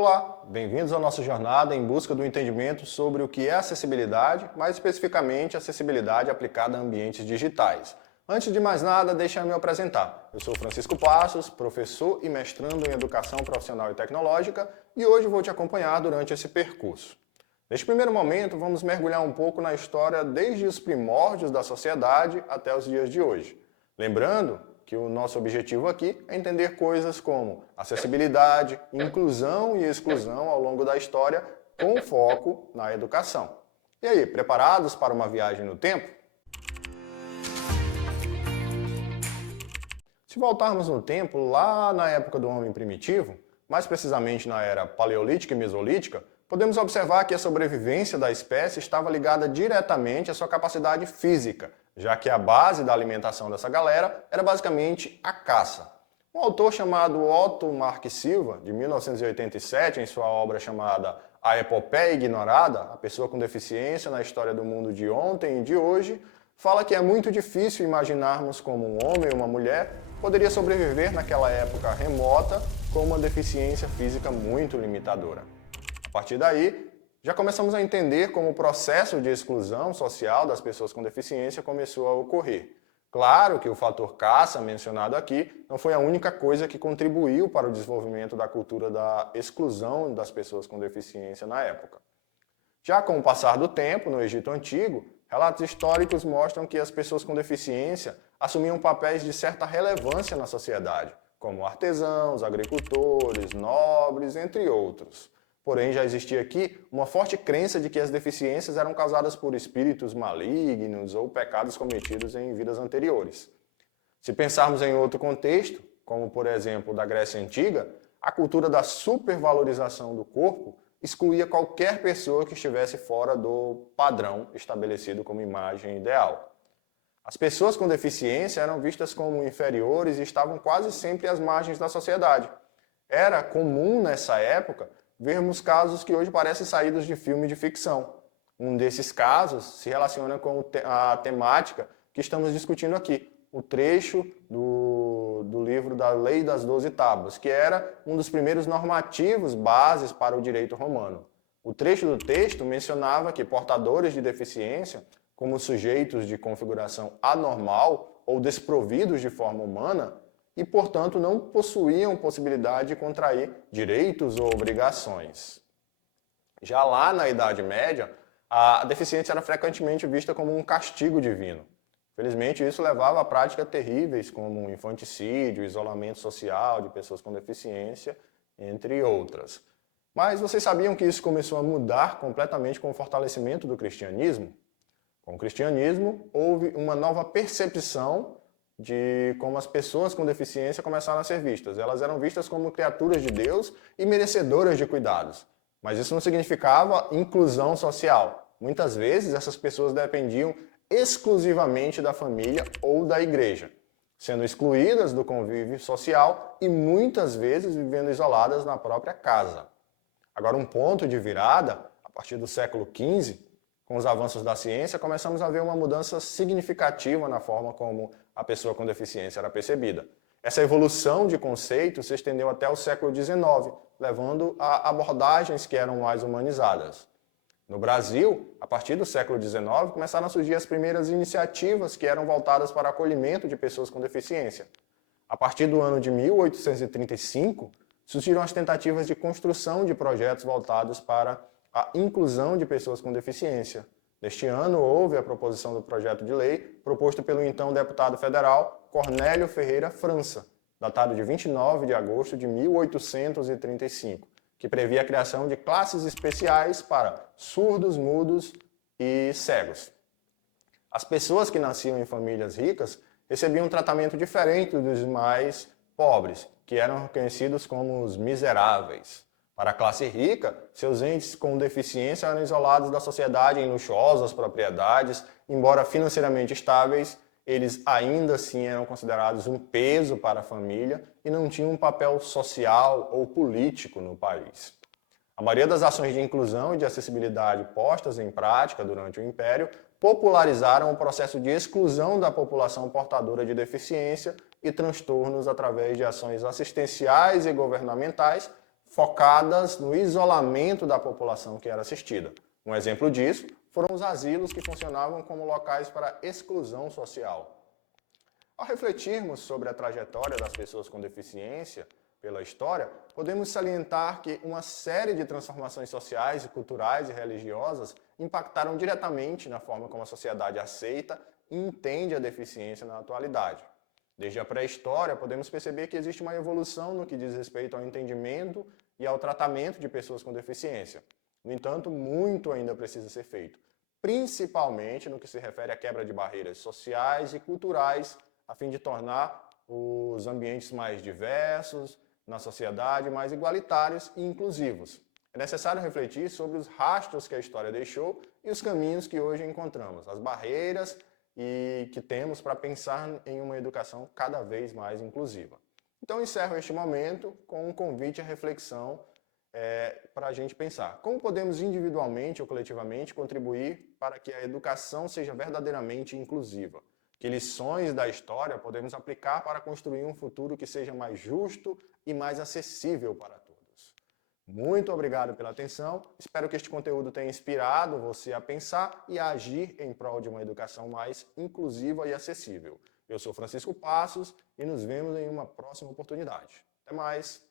Olá, bem-vindos à nossa jornada em busca do entendimento sobre o que é acessibilidade, mais especificamente acessibilidade aplicada a ambientes digitais. Antes de mais nada, deixa eu me apresentar. Eu sou Francisco Passos, professor e mestrando em Educação Profissional e Tecnológica, e hoje vou te acompanhar durante esse percurso. Neste primeiro momento, vamos mergulhar um pouco na história desde os primórdios da sociedade até os dias de hoje. Lembrando que o nosso objetivo aqui é entender coisas como acessibilidade, inclusão e exclusão ao longo da história, com foco na educação. E aí, preparados para uma viagem no tempo? Se voltarmos no tempo, lá na época do homem primitivo, mais precisamente na era paleolítica e mesolítica, podemos observar que a sobrevivência da espécie estava ligada diretamente à sua capacidade física, já que a base da alimentação dessa galera era basicamente a caça. Um autor chamado Otto Marques Silva, de 1987, em sua obra chamada A Epopeia Ignorada, a pessoa com deficiência na história do mundo de ontem e de hoje, fala que é muito difícil imaginarmos como um homem ou uma mulher poderia sobreviver naquela época remota com uma deficiência física muito limitadora. A partir daí, já começamos a entender como o processo de exclusão social das pessoas com deficiência começou a ocorrer. Claro que o fator caça, mencionado aqui, não foi a única coisa que contribuiu para o desenvolvimento da cultura da exclusão das pessoas com deficiência na época. Já com o passar do tempo, no Egito Antigo, relatos históricos mostram que as pessoas com deficiência assumiam papéis de certa relevância na sociedade, como artesãos, agricultores, nobres, entre outros. Porém, já existia aqui uma forte crença de que as deficiências eram causadas por espíritos malignos ou pecados cometidos em vidas anteriores. Se pensarmos em outro contexto, como por exemplo da Grécia Antiga, a cultura da supervalorização do corpo excluía qualquer pessoa que estivesse fora do padrão estabelecido como imagem ideal. As pessoas com deficiência eram vistas como inferiores e estavam quase sempre às margens da sociedade. Era comum nessa época vermos casos que hoje parecem saídos de filme de ficção. Um desses casos se relaciona com a temática que estamos discutindo aqui, o trecho do livro da Lei das 12 Tábuas, que era um dos primeiros normativos bases para o direito romano. O trecho do texto mencionava que portadores de deficiência, como sujeitos de configuração anormal ou desprovidos de forma humana, e, portanto, não possuíam possibilidade de contrair direitos ou obrigações. Já lá na Idade Média, a deficiência era frequentemente vista como um castigo divino. Felizmente, isso levava a práticas terríveis, como infanticídio, isolamento social de pessoas com deficiência, entre outras. Mas vocês sabiam que isso começou a mudar completamente com o fortalecimento do cristianismo? Com o cristianismo, houve uma nova percepção de como as pessoas com deficiência começaram a ser vistas. Elas eram vistas como criaturas de Deus e merecedoras de cuidados. Mas isso não significava inclusão social. Muitas vezes essas pessoas dependiam exclusivamente da família ou da igreja, sendo excluídas do convívio social e muitas vezes vivendo isoladas na própria casa. Agora, um ponto de virada, a partir do século XV, com os avanços da ciência, começamos a ver uma mudança significativa na forma como a pessoa com deficiência era percebida. Essa evolução de conceitos se estendeu até o século XIX, levando a abordagens que eram mais humanizadas. No Brasil, a partir do século XIX, começaram a surgir as primeiras iniciativas que eram voltadas para o acolhimento de pessoas com deficiência. A partir do ano de 1835, surgiram as tentativas de construção de projetos voltados para a inclusão de pessoas com deficiência. Neste ano, houve a proposição do projeto de lei proposto pelo então deputado federal Cornélio Ferreira França, datado de 29 de agosto de 1835, que previa a criação de classes especiais para surdos, mudos e cegos. As pessoas que nasciam em famílias ricas recebiam um tratamento diferente dos mais pobres, que eram reconhecidos como os miseráveis. Para a classe rica, seus entes com deficiência eram isolados da sociedade em luxuosas propriedades, embora financeiramente estáveis, eles ainda assim eram considerados um peso para a família e não tinham um papel social ou político no país. A maioria das ações de inclusão e de acessibilidade postas em prática durante o Império popularizaram o processo de exclusão da população portadora de deficiência e transtornos através de ações assistenciais e governamentais, focadas no isolamento da população que era assistida. Um exemplo disso foram os asilos que funcionavam como locais para exclusão social. Ao refletirmos sobre a trajetória das pessoas com deficiência pela história, podemos salientar que uma série de transformações sociais, culturais e religiosas impactaram diretamente na forma como a sociedade aceita e entende a deficiência na atualidade. Desde a pré-história, podemos perceber que existe uma evolução no que diz respeito ao entendimento e ao tratamento de pessoas com deficiência. No entanto, muito ainda precisa ser feito, principalmente no que se refere à quebra de barreiras sociais e culturais, a fim de tornar os ambientes mais diversos, na sociedade, mais igualitários e inclusivos. É necessário refletir sobre os rastros que a história deixou e os caminhos que hoje encontramos, as barreiras e que temos para pensar em uma educação cada vez mais inclusiva. Então, encerro este momento com um convite à reflexão para a gente pensar como podemos individualmente ou coletivamente contribuir para que a educação seja verdadeiramente inclusiva. Que lições da história podemos aplicar para construir um futuro que seja mais justo e mais acessível para todos. Muito obrigado pela atenção, espero que este conteúdo tenha inspirado você a pensar e a agir em prol de uma educação mais inclusiva e acessível. Eu sou Francisco Passos e nos vemos em uma próxima oportunidade. Até mais!